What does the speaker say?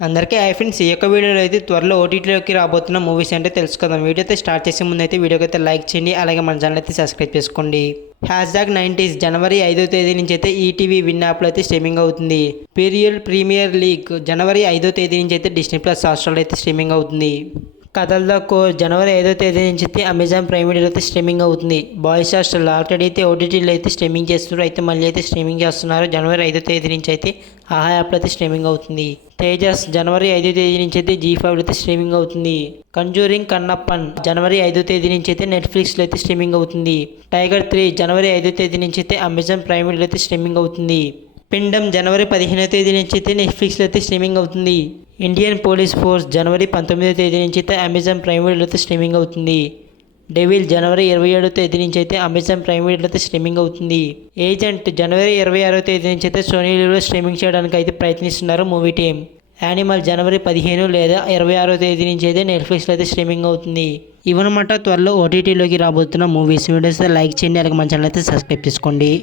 అందరికీ hi friends, ఈ యొక్క వీడియోలో అయితే త్వరలో ఓటీటీలోకి రాబోతున్న మూవీస్ అంటే తెలుసుకుందాం. వీడియో అయితే స్టార్ట్ చేసే ముందు అయితే వీడియోకి అయితే లైక్ చేయండి, అలాగే మన ఛానల్ అయితే సబ్స్క్రైబ్ చేసుకోండి. #90s జనవరి 5వ తేదీ నుంచి అయితే ఈటీవీ విన్ యాప్లో అయితే స్ట్రీమింగ్ అవుతుంది. పీరియల్ ప్రీమియర్ లీగ్ జనవరి 5వ తేదీ నుంచి అయితే డిస్నీ ప్లస్ హాట్‌స్టార్లో అయితే స్ట్రీమింగ్ అవుతుంది. కథల్ ద కోర్ జనవరి 5వ తేదీ నుంచి అయితే అమెజాన్ ప్రైమ్ వీడియోలో అయితే స్ట్రీమింగ్ అవుతుంది. బాయ్స్ హాస్టల్ ఆల్రెడీ అయితే ఓటీటీలో అయితే స్ట్రీమింగ్ చేస్తున్నారు, అయితే మళ్ళీ అయితే స్ట్రీమింగ్ చేస్తున్నారు. జనవరి 5వ తేదీ నుంచి అయితే ఆహా యాప్లో అయితే స్ట్రీమింగ్ అవుతుంది. తేజస్ జనవరి 5వ తేదీ నుంచి అయితే G5లో అయితే స్ట్రీమింగ్ అవుతుంది. కంజూరింగ్ కన్నప్పన్ జనవరి 5వ తేదీ నుంచి అయితే నెట్ఫ్లిక్స్లో అయితే స్ట్రీమింగ్ అవుతుంది. టైగర్ 3 జనవరి 5వ తేదీ నుంచి అయితే అమెజాన్ ప్రైమ్ వీడియోలో అయితే స్ట్రీమింగ్ అవుతుంది. పిండం జనవరి 15వ తేదీ నుంచి అయితే నెట్ఫ్లిక్స్లో అయితే స్ట్రీమింగ్ అవుతుంది. ఇండియన్ పోలీస్ ఫోర్స్ జనవరి 19వ తేదీ నుంచి అయితే అమెజాన్ ప్రైమ్ వీడియోలో అయితే స్ట్రీమింగ్ అవుతుంది. డెవిల్ జనవరి 27వ తేదీ నుంచి అయితే అమెజాన్ ప్రైమ్ వీడియోలో అయితే స్ట్రీమింగ్ అవుతుంది. ఏజెంట్ జనవరి 26వ తేదీ నుంచి అయితే సోనీ లీవ్లో స్ట్రీమింగ్ చేయడానికి అయితే ప్రయత్నిస్తున్నారు మూవీ టీం. యానిమల్ జనవరి 15 లేదా 26వ తేదీ నుంచి అయితే నెట్ఫ్లిక్స్లో అయితే స్ట్రీమింగ్ అవుతుంది. ఇవన్నమాట త్వరలో ఓటీటీలోకి రాబోతున్న మూవీస్. వీడియోస్ లైక్ చేయండి, అలాగే మన ఛానల్ అయితే సబ్స్క్రైబ్ చేసుకోండి.